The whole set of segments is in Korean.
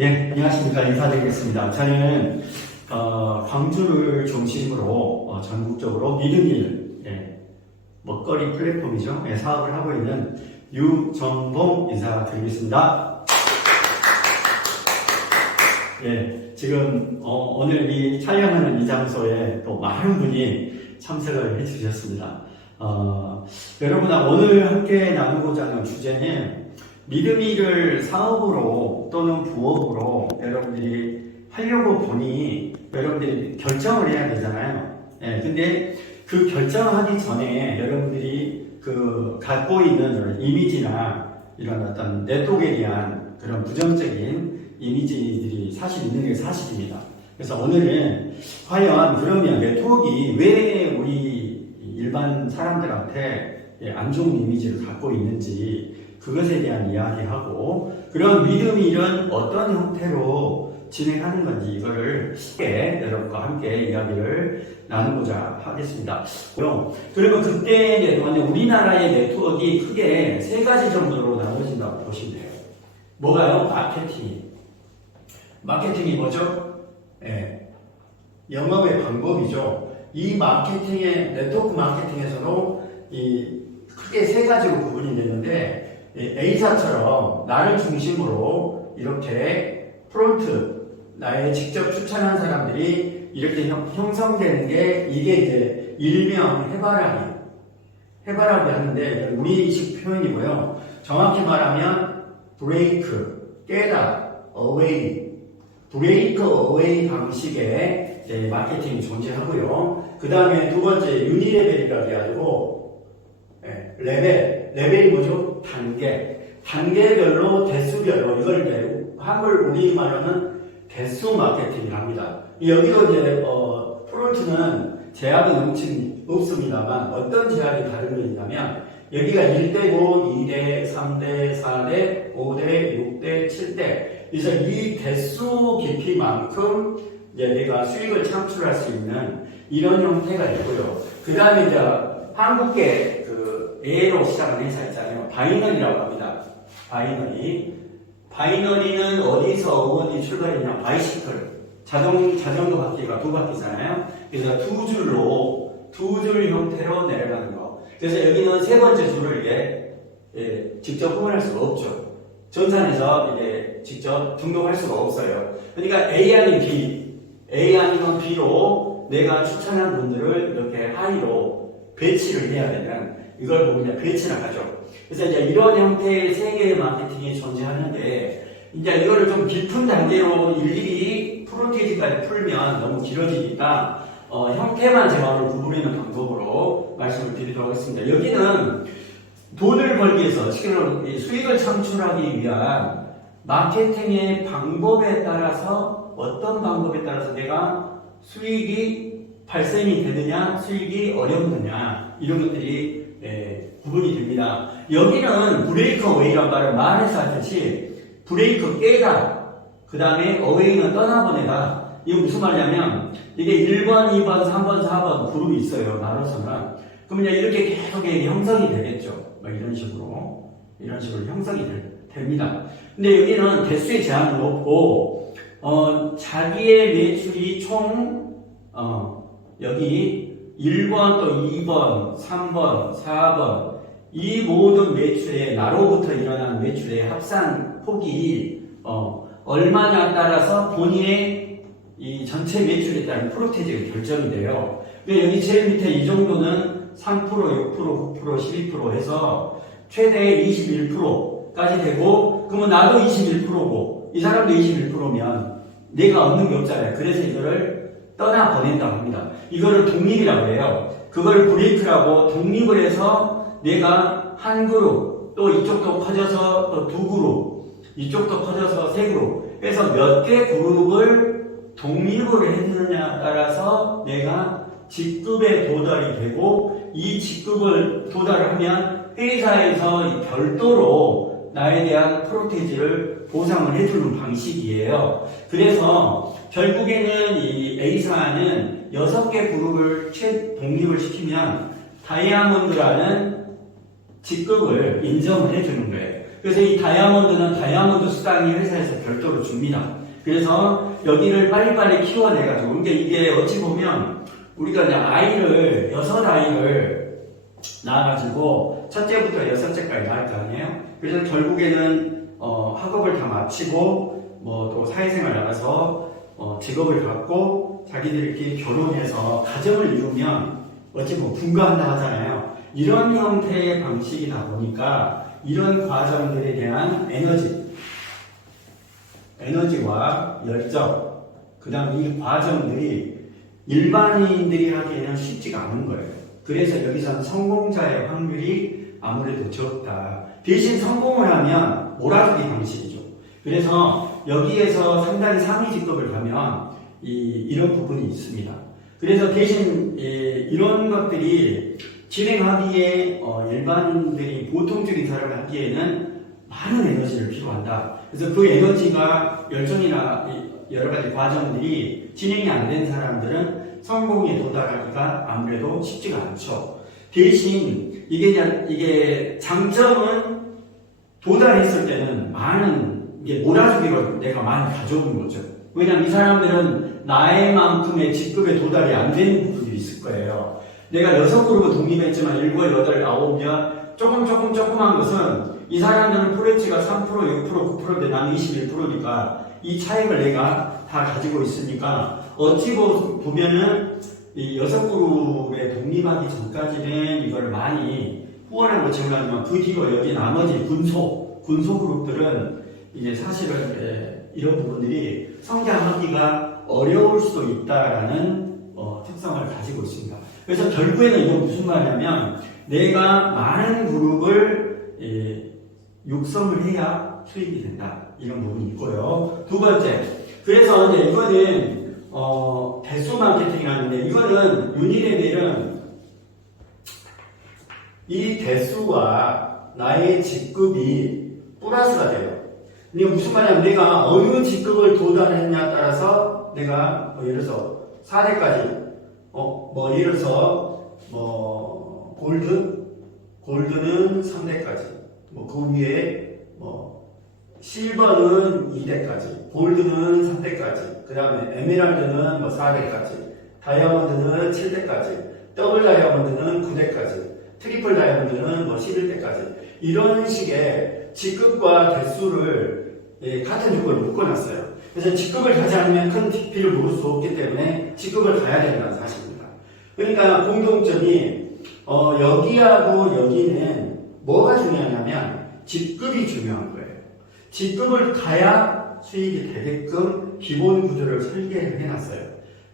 예, 안녕하십니까. 인사드리겠습니다. 저는, 어, 광주를 중심으로, 어, 전국적으로 믿음일, 예, 먹거리 플랫폼이죠. 예, 사업을 하고 있는 유정봉 인사드리겠습니다. 예, 지금, 어, 오늘 이 촬영하는 이 장소에 또 많은 분이 참석을 해주셨습니다. 어, 여러분아, 오늘 함께 나누고자 하는 주제는 믿음이를 사업으로 또는 부업으로 여러분들이 하려고 보니 여러분들이 결정을 해야 되잖아요. 예, 근데 그 결정하기 전에 여러분들이 그 갖고 있는 이미지나 이런 어떤 네트워크에 대한 그런 부정적인 이미지들이 사실 있는 게 사실입니다. 그래서 오늘은 과연 그러면 네트워크가 왜 우리 일반 사람들한테 예, 안 좋은 이미지를 갖고 있는지 그것에 대한 이야기하고 그런 믿음이 이런 어떤 형태로 진행하는 건지 이거를 쉽게 여러분과 함께 이야기를 나누고자 하겠습니다. 그리고 그때 이제 우리나라의 네트워크가 크게 세 가지 정도로 나눠진다고 보시면 돼요. 뭐가요? 마케팅. 마케팅이 뭐죠? 예. 영업의 방법이죠. 이 마케팅의 네트워크 마케팅에서도 이 크게 세 가지로 구분이 되는데 A사처럼 나를 중심으로 이렇게 프론트 나의 직접 추천한 사람들이 이렇게 형, 형성되는 게 이게 이제 일명 해바라기 해바라기 하는데 우리식 표현이고요. 정확히 말하면 브레이크 깨다 어웨이 브레이크 어웨이 방식의 마케팅이 존재하고요. 그 다음에 두 번째 유니레벨이라고 해가지고 예, 레벨 레벨이 뭐죠? 단계. 단계별로 대수별로 이걸 이제 한글 우리말로는 대수 마케팅을 합니다. 여기도 이제 어, 프론트는 제약은 없습니다만 어떤 제약이 다른 게 있냐면 여기가 1대고 2대, 3대, 4대, 5대, 6대, 7대 그래서 이 대수 깊이만큼 이제 내가 수익을 창출할 수 있는 이런 형태가 있고요. 그 다음에 이제 한국계 그 A로 시작한 회사 있잖아요. 바이너리라고 합니다. 바이너리. 바이너리는 어디서 어원이 출발했냐? 바이시클. 자동, 자전거 바퀴가 두 바퀴잖아요. 그래서 두 줄로, 두 줄 형태로 내려가는 거. 그래서 여기는 세 번째 줄을 이게, 예, 직접 후원할 수가 없죠. 전산에서 이제 직접 등록할 수가 없어요. 그러니까 A 아닌 B, A 아니면 B로 내가 추천한 분들을 이렇게 하이로 배치를 해야 되는 이걸 보면 배치를 하죠. 그래서 이제 이런 형태의 세계의 마케팅이 존재하는데 이제 이거를 좀 깊은 단계로 일일이 프로테이지까지 풀면 너무 길어지니까 어, 형태만 오늘 구분하는 방법으로 말씀을 드리도록 하겠습니다. 여기는 돈을 벌기 위해서 지금 수익을 창출하기 위한 마케팅의 방법에 따라서 어떤 방법에 따라서 내가 수익이 발생이 되느냐 수익이 어렵느냐 이런 것들이 예, 구분이 됩니다. 여기는 브레이크 어웨이란 말을 말해서 하듯이 브레이크 깨다 그 다음에 어웨이는 떠나보내다. 이거 무슨 말이냐면 이게 1번, 2번, 3번, 4번 그룹이 있어요 나눠서는 그러면 이렇게 계속 형성이 되겠죠. 뭐 이런 식으로. 이런 식으로 형성이 됩니다. 근데 여기는 대수의 제한은 없고 어, 자기의 매출이 총 어, 여기 1번 또 2번, 3번, 4번 이 모든 매출의 나로부터 일어나는 매출의 합산 폭이 어, 얼마냐에 따라서 본인의 이 전체 매출에 따른 프로테이지가 결정이 돼요. 근데 여기 제일 밑에 이 정도는 3%, 6%, 9%, 12% 해서 최대 21%까지 되고 그러면 나도 21%고 이 사람도 21%면 내가 얻는 게 없잖아요. 그래서 이거를 떠나 보낸다고 합니다. 이거를 독립이라고 해요. 그걸 브레이크라고 독립을 해서 내가 한 그룹, 또 이쪽도 커져서 또 두 그룹, 이쪽도 커져서 세 그룹. 그래서 몇 개 그룹을 독립을 했느냐에 따라서 내가 직급에 도달이 되고 이 직급을 도달하면 회사에서 별도로 나에 대한 프로테지를 보상을 해주는 방식이에요. 그래서 결국에는 이 A사는 여섯 개 그룹을 최 독립을 시키면 다이아몬드라는 직급을 인정을 해주는 거예요. 그래서 이 다이아몬드는 다이아몬드 수당이 회사에서 별도로 줍니다. 그래서 여기를 빨리빨리 키워내가지고 그러니까 이게 어찌 보면 우리가 이제 아이를 여섯 아이를 낳아가지고 첫째부터 여섯째까지 낳을 거 아니에요. 그래서 결국에는 어, 학업을 다 마치고 뭐 또 사회생활 나가서 어, 직업을 갖고 자기들끼리 결혼해서 가정을 이루면 어찌 보면 분가한다 하잖아요. 이런 형태의 방식이다 보니까 이런 과정들에 대한 에너지, 에너지와 열정, 그 다음 이 과정들이 일반인들이 하기에는 쉽지가 않은 거예요. 그래서 여기서는 성공자의 확률이 아무래도 적다. 대신 성공을 하면 몰아주기 방식이죠. 그래서 여기에서 상당히 상위 직급을 가면 이, 이런 부분이 있습니다. 그래서 대신 이, 이런 것들이 진행하기에 어, 일반인들이 보통적인 사람이 하기에는 많은 에너지를 필요한다. 그래서 그 에너지가 열정이나 이 여러 가지 과정들이 진행이 안 된 사람들은 성공에 도달하기가 아무래도 쉽지가 않죠. 대신 이게 이게 장점은 도달했을 때는 많은 이게 몰아주기로 내가 많이 가져오는 거죠. 왜냐면 이 사람들은 나의 만큼의 직급에 도달이 안 되는 부분이 있을 거예요. 내가 여섯 그룹을 독립했지만 일곱, 여덟, 아홉이면 조금 조금 조금한 것은 이 사람들은 프로치가 3%, 6%, 9%인데 나는 21%니까 이 차익을 내가 다 가지고 있으니까 어찌 보- 보면은 이 여섯 그룹에 독립하기 전까지는 이걸 많이 후원하고 지원하지만 그 뒤로 여기 나머지 군소, 군소 그룹들은 이제 사실은 예, 이런 부분들이 성장하기가 어려울 수도 있다라는 어, 특성을 가지고 있습니다. 그래서 결국에는 이건 무슨 말이냐면 내가 많은 그룹을 예, 육성을 해야 수익이 된다 이런 부분이 있고요. 두 번째, 그래서 이제 이거는 어, 대수 마케팅이라는데 이거는 유니레벨은 이 대수와 나의 직급이 플러스가 돼요. 이게 무슨 말이냐면 내가 어느 직급을 도달했냐에 따라서 내가 뭐 예를 들어서 4대까지 어, 뭐 예를 들어서 뭐 골드? 골드는 3대까지. 뭐 그 위에 뭐 실버는 2대까지. 골드는 3대까지. 그 다음에 에메랄드는 뭐 4대까지. 다이아몬드는 7대까지. 더블 다이아몬드는 9대까지. 트리플 다이아몬드는 뭐 11대까지. 이런 식의 직급과 대수를 예, 같은 조건을 묶어놨어요. 그래서 직급을 가지 않으면 큰 DP를 모를 수 없기 때문에 직급을 가야 된다는 사실입니다. 그러니까 공동점이 어, 여기하고 여기는 뭐가 중요하냐면 직급이 중요한 거예요. 직급을 가야 수익이 되게끔 기본 구조를 설계를 해놨어요.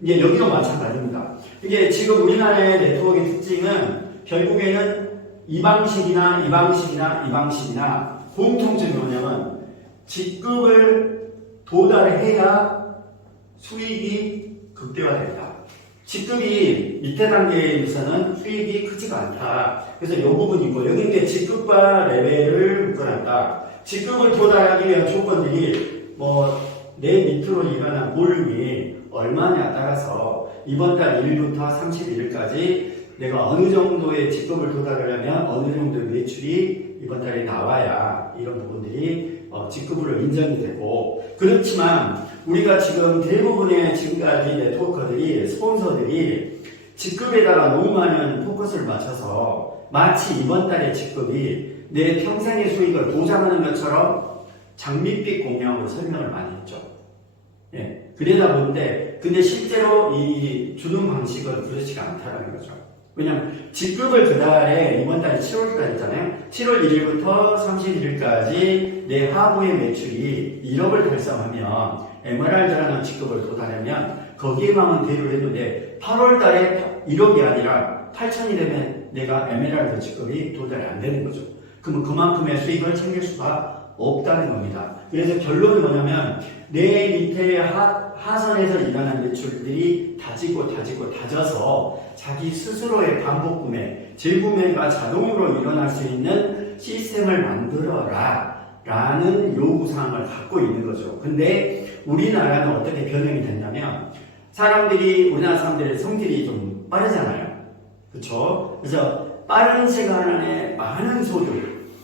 이게 여기도 마찬가지입니다. 이게 지금 우리나라의 네트워크의 특징은 결국에는 이 방식이나 이 방식이나 이 방식이나 공통점이 뭐냐면 직급을 도달해야 수익이 극대화된다. 직급이 밑에 단계에서는 수익이 크지가 않다. 그래서 이 부분이 있고, 여기 이제 직급과 레벨을 묶어놨다. 직급을 도달하기 위한 조건들이 뭐, 내 밑으로 일어난 몰림이 얼마냐 따라서 이번 달 1일부터 31일까지 내가 어느 정도의 직급을 도달하려면 어느 정도의 매출이 이번 달에 나와야 이런 부분들이 어, 직급으로 인정이 되고 그렇지만 우리가 지금 대부분의 지금까지 네트워커들이 스폰서들이 직급에다가 너무 많은 포커스를 맞춰서 마치 이번 달의 직급이 내 평생의 수익을 보장하는 것처럼 장밋빛 공약으로 설명을 많이 했죠. 예, 그러다 보는데 근데 실제로 이 주는 방식은 그렇지가 않다는 거죠. 왜냐면 직급을 그달에 이번 달이 7월까지 있잖아요. 7월 1일부터 31일까지 내 하부의 매출이 1억을 달성하면 에메랄드라는 직급을 도달하면 거기에만 해도 돼. 8월 달에 1억이 아니라 8천이 되면 내가 에메랄드 직급이 도달이 안 되는 거죠. 그러면 그만큼의 수익을 챙길 수가 없다는 겁니다. 그래서 결론은 뭐냐면 내 밑에 하, 하선에서 일어난 매출들이 다지고 다지고 다져서 자기 스스로의 반복 구매, 재구매가 자동으로 일어날 수 있는 시스템을 만들어라 라는 요구사항을 갖고 있는 거죠. 근데 우리나라는 어떻게 변형이 됐냐면 사람들이 우리나라 사람들의 성질이 좀 빠르잖아요. 그렇죠? 그래서 빠른 시간 안에 많은 소득,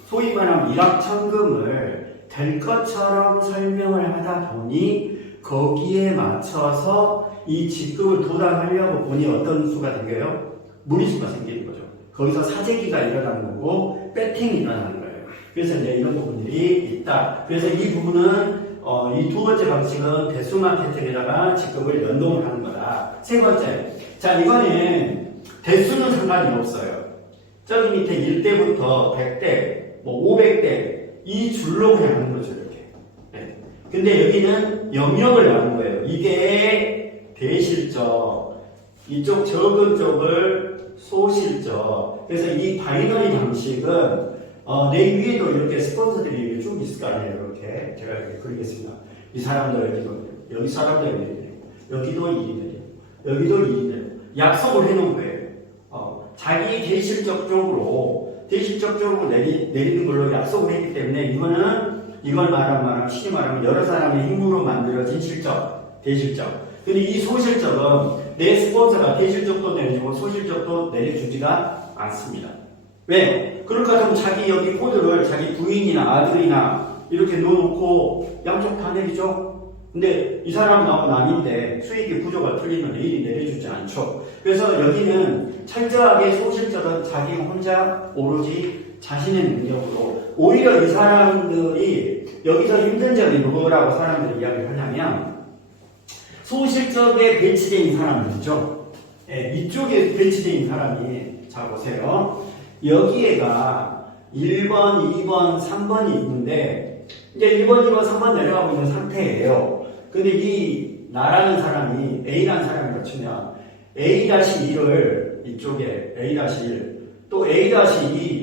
소위 말하면 일확천금을 될 것처럼 설명을 하다 보니 거기에 맞춰서 이 직급을 도달하려고 보니 어떤 수가 생겨요? 무리수가 생기는 거죠. 거기서 사재기가 일어나는 거고 배팅이 일어나는 거예요. 그래서 이제 이런 부분들이 있다. 그래서 이 부분은 어, 이 두 번째 방식은 대수 마케팅에다가 직급을 연동을 하는 거다. 세 번째, 자 이거는 대수는 상관이 없어요. 저기 밑에 1대부터 100대, 뭐 500대 이 줄로 그냥 하는 거죠 이렇게. 네. 근데 여기는 영역을 나눈 거예요. 이게 대실적, 이쪽 적은 쪽을 소실적. 그래서 이 바이너리 방식은 어, 내 위에도 이렇게 스폰서들이 쭉 있을 거 아니에요. 이렇게 제가 이렇게 그리겠습니다. 이 사람들 여기도 여기 사람들 여기 여기도 이인들이 여기도 이인들 약속을 해놓은 거예요. 어, 자기 대실적 쪽으로 대실적 쪽으로 내리, 내리는 걸로 약속을 했기 때문에 이거는 이걸 말하면 말하면 쉽게 말하면 여러 사람의 힘으로 만들어진 실적 대실적. 근데 이 소실적은 내 스폰서가 대실적도 내려주고 소실적도 내려주지가 않습니다. 왜? 그럴까 하면 자기 여기 코드를 자기 부인이나 아들이나 이렇게 넣어놓고 양쪽 다 내리죠? 근데 이 사람은 나하고 남인데 수익의 구조가 틀리면 일이 내려주지 않죠. 그래서 여기는 철저하게 소실적은 자기 혼자 오로지 자신의 능력으로 오히려 이 사람들이 여기서 힘든 점이 뭐라고 사람들이 이야기를 하냐면 소실적에 배치된 사람들이죠. 예, 이쪽에 배치된 사람이 자 보세요. 여기에가 1번, 2번, 3번이 있는데 이제 1번, 2번, 3번 내려가고 있는 상태예요. 근데 이 나라는 사람이 A라는 사람이 치면 A-1을 이쪽에 A-1 또 A-2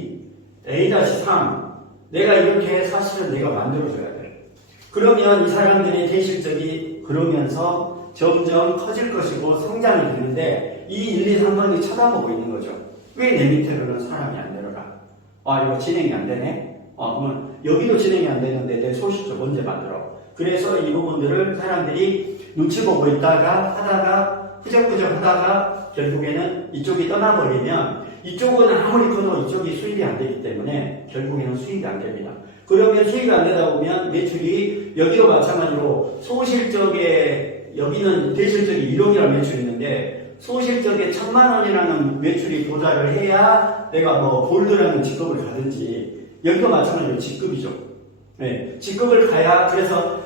A-3 내가 이렇게 사실은 내가 만들어줘야 돼. 그러면 이 사람들의 대실적이 그러면서 점점 커질 것이고 성장이 되는데 이 1, 2, 3번이 쳐다보고 있는 거죠. 왜 내 밑에로는 사람이 안 내려가? 아, 이거 진행이 안 되네? 어, 그러면 여기도 진행이 안 되는데 내 소식적 언제 만들어? 그래서 이 부분들을 사람들이 눈치 보고 있다가 하다가 후적후적 하다가 결국에는 이쪽이 떠나버리면 이쪽은 아무리 커도 이쪽이 수입이 안 되기 때문에 결국에는 수익이 안 됩니다. 그러면 수익이 안 되다 보면 매출이 여기도 마찬가지로 소실적에 여기는 대실적이 1억이라는 매출이 있는데 소실적에 천만 원이라는 매출이 도달을 해야 내가 뭐 골드라는 직급을 가든지 여기도 마찬가지로 직급이죠. 네, 직급을 가야 그래서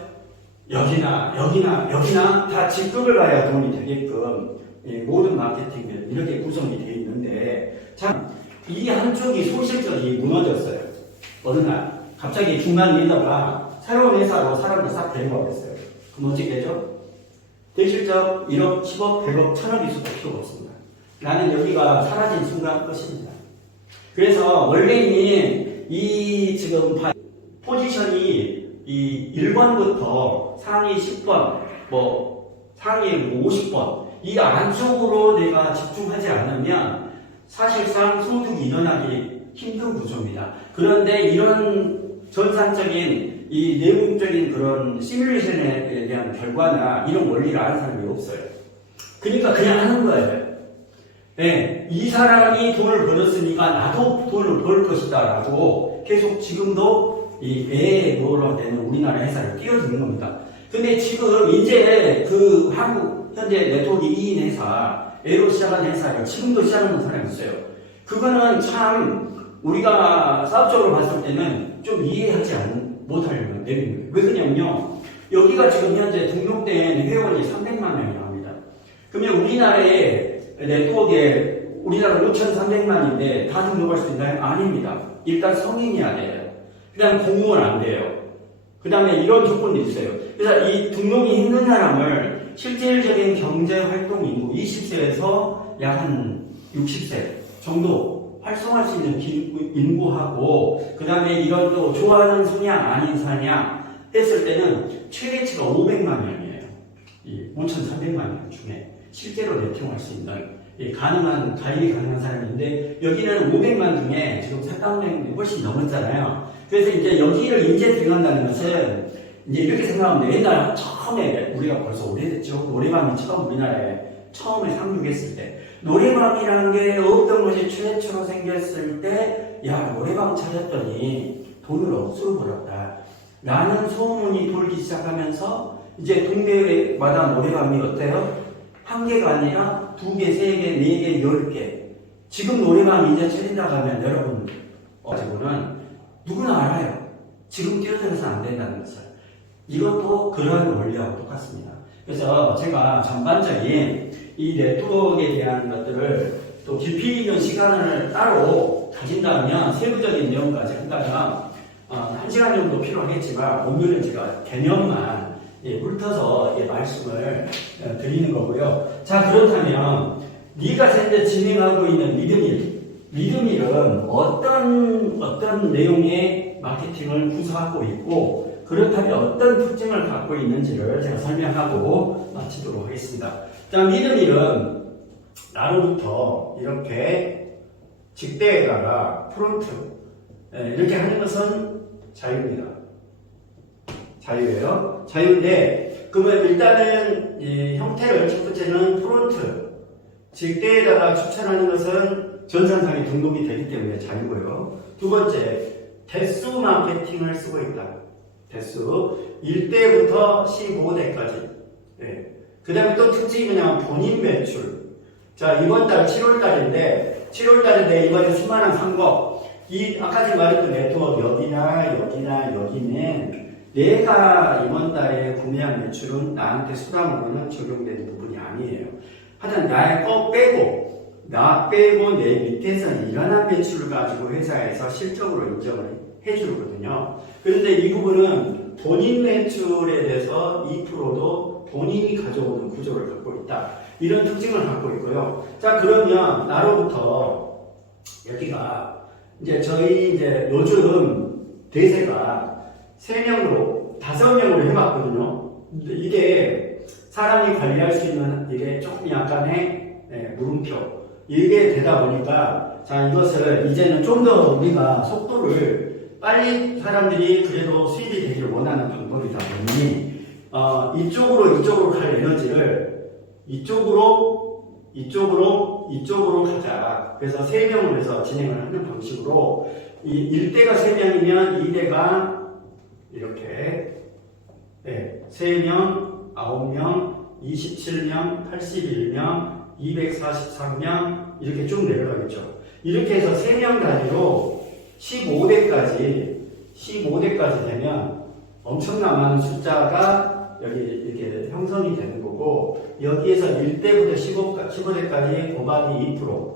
여기나 여기나 여기나 다 직급을 가야 돈이 되게끔 예, 모든 마케팅은 이렇게 구성이 되어 있는데 참 이 한쪽이 소실적이 무너졌어요. 어느 날 갑자기 중간 리더가 새로운 회사로 사람들 싹 데리고 가겠어요. 그럼 어떻게 되죠? 대실적 1억, 10억, 100억, 1000억 있어도 필요가 없습니다. 나는 여기가 사라진 순간 끝입니다. 그래서 원래는 이 지금 바- 포지션이 이 1번부터 상위 10번, 뭐 상위 50번 이 안쪽으로 내가 집중하지 않으면 사실상 소득이 일어나기 힘든 구조입니다. 그런데 이런 전산적인 이 내부적인 그런 시뮬레이션에 대한 결과나 이런 원리를 아는 사람이 없어요. 그러니까 그냥 하는 거예요. 네, 이 사람이 돈을 벌었으니까 나도 돈을 벌 것이다 라고 계속 지금도 이 에로로 되는 우리나라 회사를 뛰어드는 겁니다. 근데 지금 이제 그 한국 현재 네트워크 2인 회사 A로 시작한 회사를 지금도 시작하는 사람이 있어요. 그거는 참 우리가 사업적으로 봤을 때는 좀 이해하지 않, 못할 내용이에요. 왜 그러냐면요. 여기가 지금 현재 등록된 회원이 300만 명이 나옵니다. 그러면 우리나라의 네트워크에 우리나라 5,300만인데 다 등록할 수 있나요? 아닙니다. 일단 성인이어야 돼요. 그 다음 공무원 안 돼요. 그 다음에 이런 조건이 있어요. 그래서 이 등록이 힘든 사람을 실질적인 경제 활동 인구 20세에서 약 한 60세 정도 활성화할 수 있는 기- 인구하고 그 다음에 이런 또 좋아하는 성향 아닌 성향 했을 때는 최대치가 500만 명이에요. 이 5,300만 명 중에 실제로 네팅할 수 있는 이 가능한 가입이 가능한 사람인데 여기는 500만 중에 지금 4,000명이 훨씬 넘었잖아요. 그래서 이제 여기를 인재 들어간다는 것은 이제 이렇게 생각하면 돼. 옛날 처음에 우리가 벌써 오래됐죠. 노래방이 처음 우리나라에 처음에 상륙했을 때 노래방이라는 게 없던 것이 최초로 생겼을 때 야 노래방 찾았더니 돈을 억수로 벌었다 라는 소문이 돌기 시작하면서 이제 동네마다 노래방이 어때요? 한 개가 아니라 두 개, 세 개, 네 개, 열 개. 지금 노래방 이제 차린다 가면 여러분 가지고는 누구나 알아요. 지금 뛰어들어서 안 된다는 것을. 이것도 그러한 원리하고 똑같습니다. 그래서 제가 전반적인 이 네트워크에 대한 것들을 또 깊이 있는 시간을 따로 가진다면 세부적인 내용까지 한다면 어, 한 시간 정도 필요하겠지만 오늘은 제가 개념만 예, 훑어서 예, 말씀을 어, 드리는 거고요. 자 그렇다면 네가 현재 진행하고 있는 리드밀, 리드밀은 어떤 어떤 내용의 마케팅을 구사하고 있고 그렇다면 어떤 특징을 갖고 있는지를 제가 설명하고 마치도록 하겠습니다. 자 리드밀은 나로부터 이렇게 직대에다가 프론트 예, 이렇게 하는 것은 자유입니다. 자유예요. 자유인데 그러면 일단은 이 형태를 첫 번째는 프론트 직대에다가 추천하는 것은 전산상에 등록이 되기 때문에 자유고요. 두 번째 대수 마케팅을 쓰고 있다. 대수 1대부터 15대까지. 그 다음에 또 특징이 뭐냐면 본인 매출. 자 이번 달 7월 달인데 7월 달인데 이번에 수많은 산거 이 아까 전에 말했던 네트워크 여기나 여기나 여기는 내가 이번 달에 구매한 매출은 나한테 수당으로는 적용되는 부분이 아니에요. 하여튼 나의 거 빼고 나 빼고 내 밑에서 일어난 매출을 가지고 회사에서 실적으로 인정을 해주거든요. 그런데 이 부분은 본인 매출에 대해서 2%도 본인이 가져오는 구조를 갖고 있다. 이런 특징을 갖고 있고요. 자 그러면 나로부터 여기가 이제 저희 이제 요즘 대세가 3명으로 5명으로 해봤거든요. 이게 사람이 관리할 수 있는 이게 조금 약간의 예, 물음표 이게 되다 보니까 자 이것을 이제는 좀 더 우리가 속도를 빨리 사람들이 그래도 수입이 되기를 원하는 방법이다 보니 어, 이쪽으로 이쪽으로 갈 에너지를 이쪽으로 이쪽으로 이쪽으로 가자. 그래서 세 명을 해서 진행을 하는 방식으로 이 1대가 3명이면 2대가 이렇게 네, 3명, 9명, 27명, 81명, 243명 이렇게 쭉 내려가겠죠. 이렇게 해서 3명 단위로 15대까지 15대까지 되면 엄청난 많은 숫자가 여기 이렇게 형성이 되는 거고 여기에서 1대부터 15, 15대까지 곱하기 2%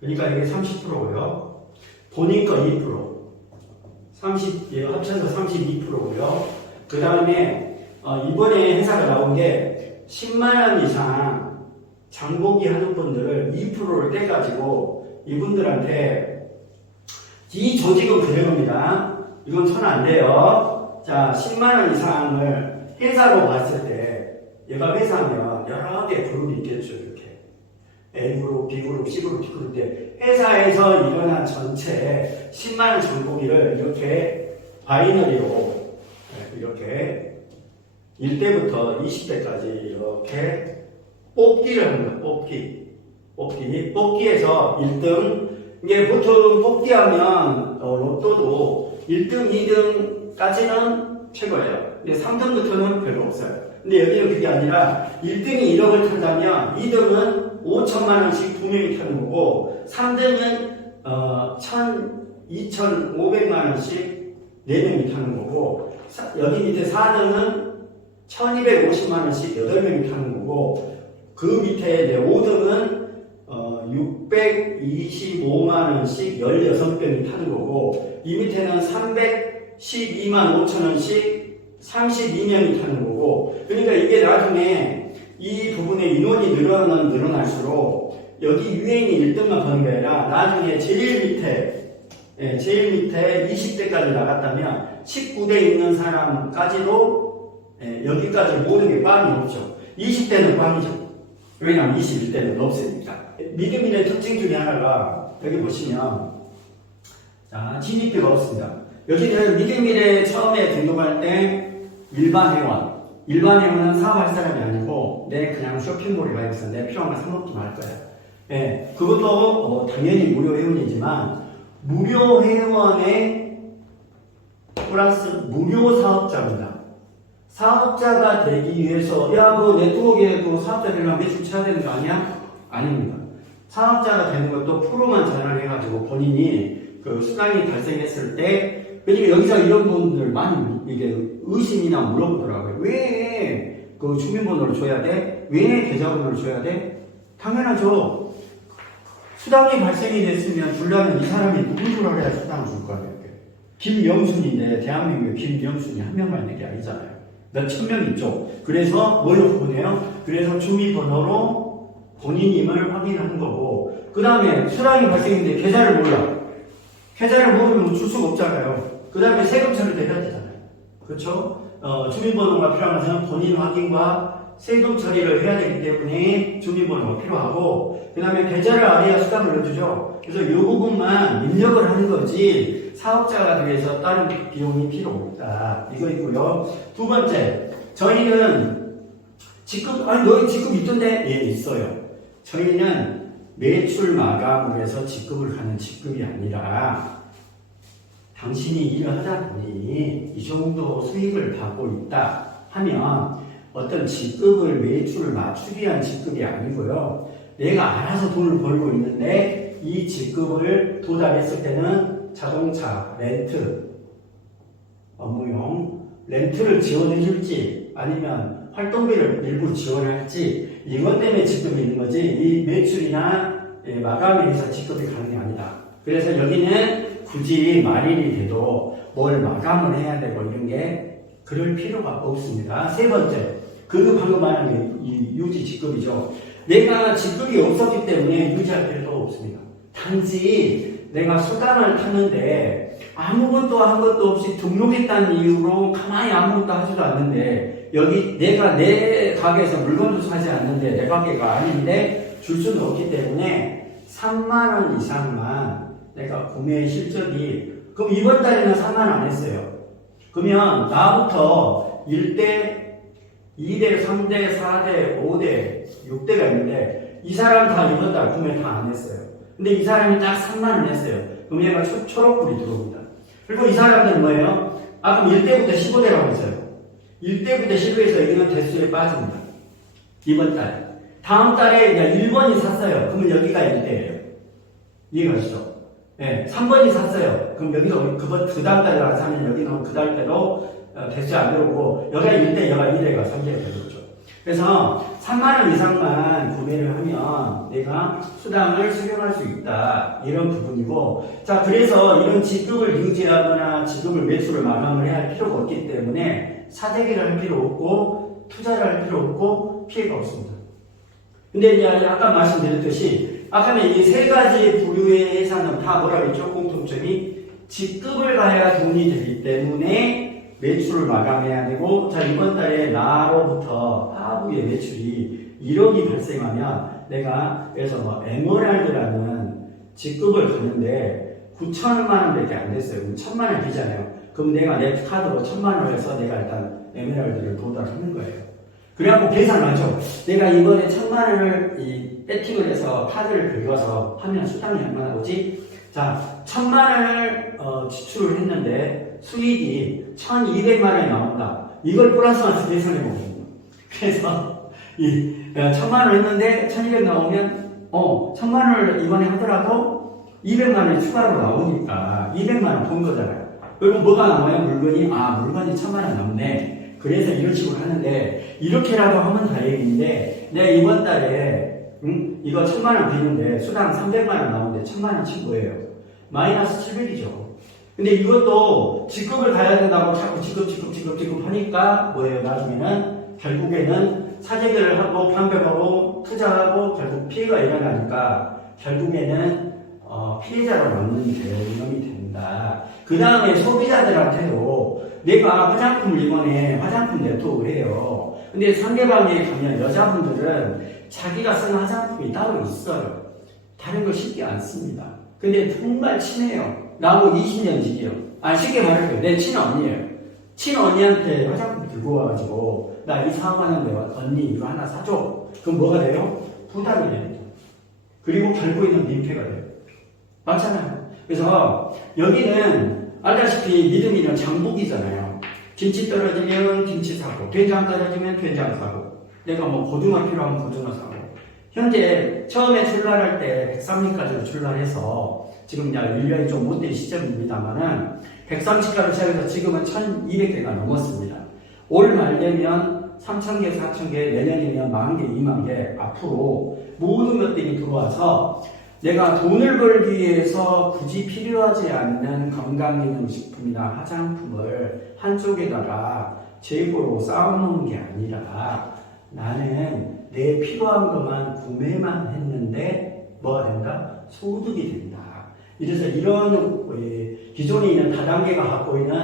그러니까 이게 30%고요. 본인 거 2%. 30, 예, 합쳐서 32%고요. 그 다음에 어, 이번에 회사가 나온 게 10만원 이상 장보기 하는 분들을 2%를 떼가지고 이분들한테 이 조직은 그대로입니다. 이건 손안 돼요. 자, 10만원 이상을 회사로 봤을 때 얘가 회사면 여러 개 그룹이 있겠죠. 이렇게. A그룹, B그룹, C그룹, D그룹인데 회사에서 일어난 전체 10만원 장보기를 이렇게 바이너리로 네, 이렇게 1대부터 20대까지 이렇게 뽑기를 합니다. 뽑기. 뽑기. 뽑기에서 1등. 이게 보통 뽑기하면 어, 로또도 1등, 2등까지는 최고예요. 근데 3등부터는 별로 없어요. 근데 여기는 그게 아니라 1등이 1억을 탄다면 2등은 5천만 원씩 두 명이 타는 거고 3등은 어, 1,000, 2,500만 원씩 네 명이 타는 거고 사- 여기 밑에 4등은 1250만 원씩 8명이 타는 거고 그 밑에 이제 5등은 어, 625만 원씩 16명이 타는 거고 이 밑에는 312만 5천 원씩 32명이 타는 거고. 그러니까 이게 나중에 이 부분의 인원이 늘어나면 늘어날수록 여기 유행이 1등만 버는 게 아니라 나중에 제일 밑에 예, 제일 밑에 20대까지 나갔다면 19대 있는 사람까지도 예, 여기까지 모든 게 꽝이 없죠. 20대는 꽝이죠. 왜냐하면 21대는 없으니까. 믿음인의 특징 중에 하나가 여기 보시면 자 GDP가 없습니다. 여기는 믿음인의 처음에 등록할 때 일반 회원 일반에 오는 사업할 사람이 아니고 내 그냥 쇼핑몰에 가 있어 내 필요한 거 사먹기만 할 거야. 예, 그것도 어, 당연히 무료 회원이지만 무료 회원의 플러스 무료 사업자입니다. 사업자가 되기 위해서 야 그 네트워크에 그 사업자 되려면 매출 쳐야 되는 거 아니야? 아닙니다. 사업자가 되는 것도 프로만 전환 해가지고 본인이 그 수당이 발생했을 때 그러니까 여기서 이런 분들 많이 이게 의심이나 물어보더라고요. 왜 그 주민번호를 줘야 돼? 왜 계좌번호를 줘야 돼? 당연하죠. 수당이 발생이 됐으면 주려면 이 사람이 누군 줄 알아야 수당을 줄거 아니에요. 김영순인데 대한민국에 김영순이 한 명만 있는 게 아니잖아요. 몇천명 있죠. 그래서 뭘로 보내요? 그래서 주민번호로 본인임을 확인하는 거고 그 다음에 수당이 발생했는데 계좌를 몰라. 계좌를 모르면 줄 수가 없잖아요. 그 다음에 세금 처리도 해야 되잖아요. 그렇죠? 어, 주민번호가 필요하면 본인 확인과 세금 처리를 해야 되기 때문에 주민번호가 필요하고 그 다음에 계좌를 알아야 수당을 넣어주죠. 그래서 이 부분만 입력을 하는 거지 사업자가 돼서 다른 비용이 필요 없다. 이거 있고요. 두 번째, 저희는 직급 아니 너희 직급 있던데? 예 있어요. 저희는 매출 마감을 해서 직급을 하는 직급이 아니라 당신이 일을 하다 보니 이 정도 수익을 받고 있다 하면 어떤 직급을 매출을 맞추기 위한 직급이 아니고요. 내가 알아서 돈을 벌고 있는데 이 직급을 도달했을 때는 자동차 렌트 업무용 렌트를 지원해 줄지 아니면 활동비를 일부 지원할지 이것 때문에 직급이 있는 거지 이 매출이나 예, 마감에 의해서 직급이 가는 게 아니다. 그래서 여기는 굳이 말일이 돼도 뭘 마감을 해야 되고 이런 게 그럴 필요가 없습니다. 세 번째, 그 방금 말한 게이 유지 직급이죠. 내가 직급이 없었기 때문에 유지할 필요도 없습니다. 단지 내가 수당을 탔는데 아무것도 한 것도 없이 등록했다는 이유로 가만히 아무것도 하지도 않는데 여기 내가 내 가게에서 물건도 사지 않는데 내 가게가 아닌데 줄 수는 없기 때문에 3만 원 이상만 내가 구매 실적이 그럼 이번 달에는 3만 원 안 했어요. 그러면 나부터 1대 2대, 3대, 4대, 5대, 6대가 있는데 이 사람 다 이번 달 구매 다 안 했어요. 근데 이 사람이 딱 3만 원 했어요. 그럼 얘가 초, 초록불이 들어옵니다. 그리고 이 사람들은 뭐예요? 아까 1대부터 15대라고 했어요. 1대부터 15에서 이건 대수에 빠집니다. 이번 달. 다음 달에 그냥 1번이 샀어요. 그러면 여기가 1대예요. 이해가 가시죠? 네, 3번이 샀어요. 그럼 여기서 그번 그 다음 달에 안 사면 여기는 그 달대로 어, 대수 안 들어오고 여기가 1대, 여기가 2대가 3대가 되겠죠. 그래서 3만 원 이상만 구매를 하면 내가 수당을 수령할 수 있다. 이런 부분이고 자 그래서 이런 지급을 유지하거나 지급을 매수를 마감을 해야 할 필요가 없기 때문에 사재기를 할 필요 없고 투자를 할 필요 없고 피해가 없습니다. 근데 이제 아까 말씀드렸듯이 아까는 이 세 가지 부류의 회사는 다 뭐라고 했죠? 공통점이 직급을 가야 돈이 되기 때문에 매출을 마감해야 되고 자 이번 달에 나로부터 하부의 매출이 1억이 발생하면 내가 그래서 뭐 에메랄드라는 직급을 가는데 9천만 원밖에 안 됐어요. 천만 원 비잖아요. 그럼 내가 내 카드로 천만 원을 해서 내가 일단 에메랄드를 도달하는 거예요. 그래갖고 계산하죠. 내가 이번에 천만 원을 이 배팅을 해서 카드를 긁어서 하면 수당이 얼마나 오지? 자, 천만 원을 어, 지출을 했는데 수익이 1,200만 원이 나온다. 이걸 플러스만 계산해 보거든요. 그래서 이 어, 천만 원 했는데 1,200 나오면 어 천만 원을 이번에 하더라도 200만 원이 추가로 나오니까 200만 원 본 거잖아요. 그리고 뭐가 나와요? 물건이 아 물건이 천만 원 넘네. 그래서 이런 식으로 하는데 이렇게라도 하면 다행인데 내가 이번 달에 응? 이거 천만 원 비는데 수당 300만 원 나오는데 천만 원 친 거예요. 마이너스 700이죠. 근데 이것도 직급을 가야 된다고 자꾸 직급 직급 직급 직급 하니까 뭐예요? 나중에는 결국에는 사재기를 하고 판별하고 투자하고 결국 피해가 일어나니까 결국에는 어, 피해자로 남는 개념이 된다. 그 다음에 소비자들한테도 내가 화장품을 이번에 화장품 네트워크를 해요. 근데 상대방에 가면 여자분들은 자기가 쓰는 화장품이 따로 있어요. 다른 거 쉽게 안 씁니다. 근데 정말 친해요. 나하고 20년씩이요. 아, 쉽게 말할게요. 내 친언니예요. 친언니한테 화장품 들고 와가지고 나이 사업하는데 언니 이거 하나 사줘. 그럼 뭐가 돼요? 부담이 됩니다. 그리고 결국에는 민폐가 돼요. 맞잖아요. 그래서 여기는 알다시피 믿음이는 장복이잖아요. 김치 떨어지면 김치 사고, 된장 떨어지면 된장 사고, 내가 뭐 고등어 필요하면 고등어 사고. 현재 처음에 출발할 때 103리까지로 출발해서 지금 이제 1년이 좀 못된 시점입니다만은 130가로 시작해서 지금은 1200개가 넘었습니다. 올 말 되면 3,000개, 4,000개, 내년이면 만 개, 2만 개 앞으로 모든 것들이 들어와서 내가 돈을 벌기 위해서 굳이 필요하지 않는 건강기능식품이나 화장품을 한쪽에다가 재고로 쌓아놓은 게 아니라 나는 내 필요한 것만 구매만 했는데 뭐가 된다? 소득이 된다. 이래서 이런 예, 기존에 있는 다단계가 갖고 있는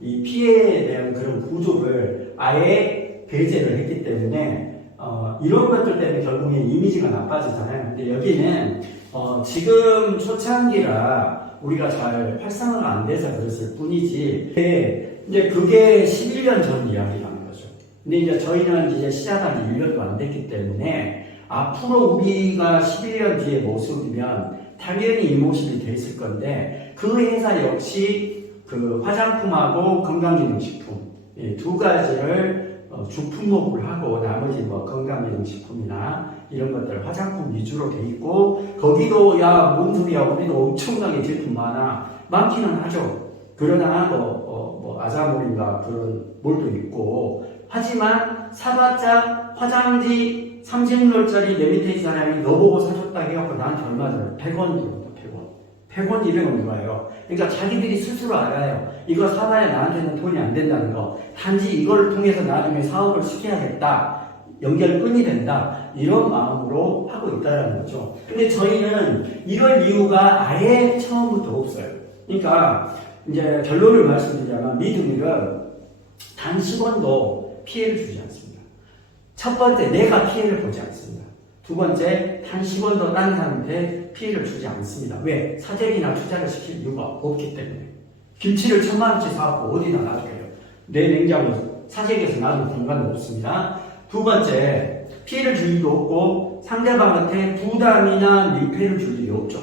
이 피해에 대한 그런 구조를 아예 배제를 했기 때문에 어, 이런 것들 때문에 결국엔 이미지가 나빠지잖아요. 근데 여기는 어, 지금 초창기라 우리가 잘 활성화가 안 돼서 그랬을 뿐이지 근데 이제 그게 11년 전 이야기라는 거죠. 근데 이제 저희는 이제 시작한 지 1년도 안 됐기 때문에 앞으로 우리가 11년 뒤의 모습이면 당연히 이 모습이 돼 있을 건데 그 회사 역시 그 화장품하고 건강기능식품 이두 가지를 어, 주품목을 하고 나머지 뭐 건강기능식품이나 이런 것들 화장품 위주로 돼 있고 거기도 야 뭔 소리야 우리도 엄청나게 제품 많아. 많기는 하죠. 그러나 뭐, 어, 뭐 아자몰인가 그런 몰도 있고. 하지만 사봤자 화장지 30롤짜리 내 밑에 있는 사람이 너 보고 사줬다 해갖고 나한테 얼마 들어 100원 들었다 100원. 100원 200원 들어요? 그러니까 자기들이 스스로 알아요. 이거 사봐야 나한테는 돈이 안 된다는 거. 단지 이걸 통해서 나중에 사업을 시켜야겠다. 연결끈이 된다. 이런 마음으로 하고 있다는 거죠. 근데 저희는 이럴 이유가 아예 처음부터 없어요. 그러니까 이제 결론을 말씀드리자면 믿음이는 단 10원도 피해를 주지 않습니다 첫 번째 내가 피해를 보지 않습니다 두 번째 단 10원도 다른 사람한테 피해를 주지 않습니다 왜? 사재기나 투자를 시킬 이유가 없기 때문에 김치를 천만 원치 사갖고 어디다 놔둬요 내 냉장고 사재기에서 놔둘 공간도 없습니다 두 번째, 피해를 줄 일도 없고 상대방한테 부담이나 민폐를 줄 일이 없죠.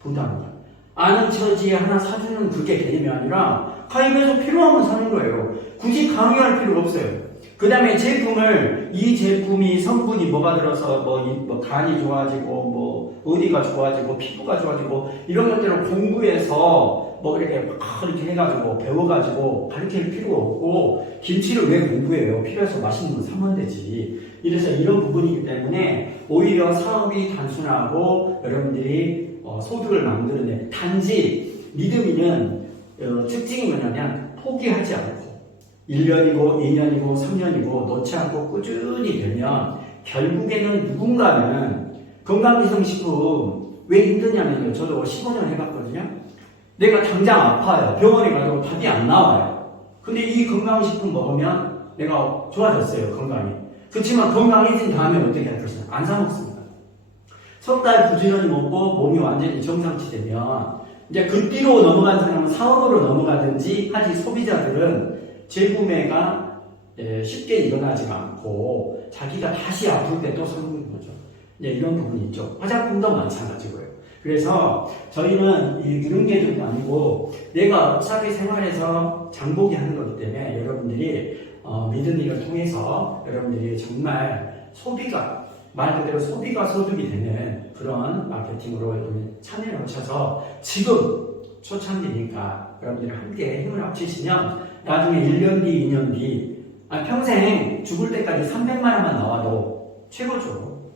부담이나. 아는 처지에 하나 사주는 그게 개념이 아니라 가입해서 필요하면 사는 거예요. 굳이 강요할 필요가 없어요. 그 다음에 제품을 이 제품이 성분이 뭐가 들어서 뭐, 이- 뭐 간이 좋아지고 뭐 어디가 좋아지고 피부가 좋아지고 이런 것들을 공부해서 뭐 이렇게 막 이렇게 해가지고 배워가지고 가르칠 필요가 없고 김치를 왜 공부해요? 필요해서 맛있는 거 사면 되지. 이래서 이런 부분이기 때문에 오히려 사업이 단순하고 여러분들이 어, 소득을 만드는데 단지 믿음이는 어, 특징이 뭐냐면 포기하지 않고 1년이고 2년이고 3년이고 놓지 않고 꾸준히 되면 결국에는 누군가는 건강기능식품 왜 힘드냐면요. 저도 15년 해봤거든요. 내가 당장 아파요. 병원에 가도 답이 안 나와요. 근데 이 건강식품 먹으면 내가 좋아졌어요. 건강이. 그렇지만 건강해진 다음에 어떻게 할 것이냐. 안 사먹습니다. 석 달 부지런히 먹고 몸이 완전히 정상치 되면 이제 그 뒤로 넘어간 사람은 사업으로 넘어가든지 하지 소비자들은 재구매가 예, 쉽게 일어나지가 않고 자기가 다시 아플 때또 사는 거죠. 이런 부분이 있죠. 화장품도 마찬가지고요. 그래서 저희는 이- 이런 게좀 아니고 내가 어차피 생활에서 장보기 하는 거기 때문에 여러분들이 어, 믿음이를 통해서 여러분들이 정말 소비가 말 그대로 소비가 소득이 되는 그런 마케팅으로 참여를 하셔서 지금 초창기니까 여러분들이 함께 힘을 합치시면 나중에 1년 뒤, 2년 뒤, 아, 평생 죽을 때까지 300만 원만 나와도 최고죠.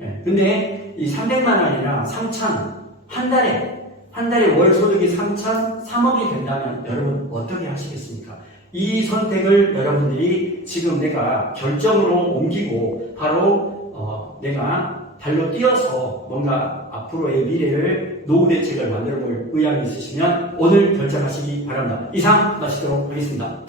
예, 근데 이 300만 원이랑 3천, 한 달에, 한 달에 월 소득이 3천, 3억이 된다면 여러분 어떻게 하시겠습니까? 이 선택을 여러분들이 지금 내가 결정으로 옮기고 바로 어, 내가 발로 뛰어서 뭔가 앞으로의 미래를 노후 대책을 만들어 볼 의향이 있으시면 오늘 결정하시기 바랍니다. 이상 마치도록 하겠습니다.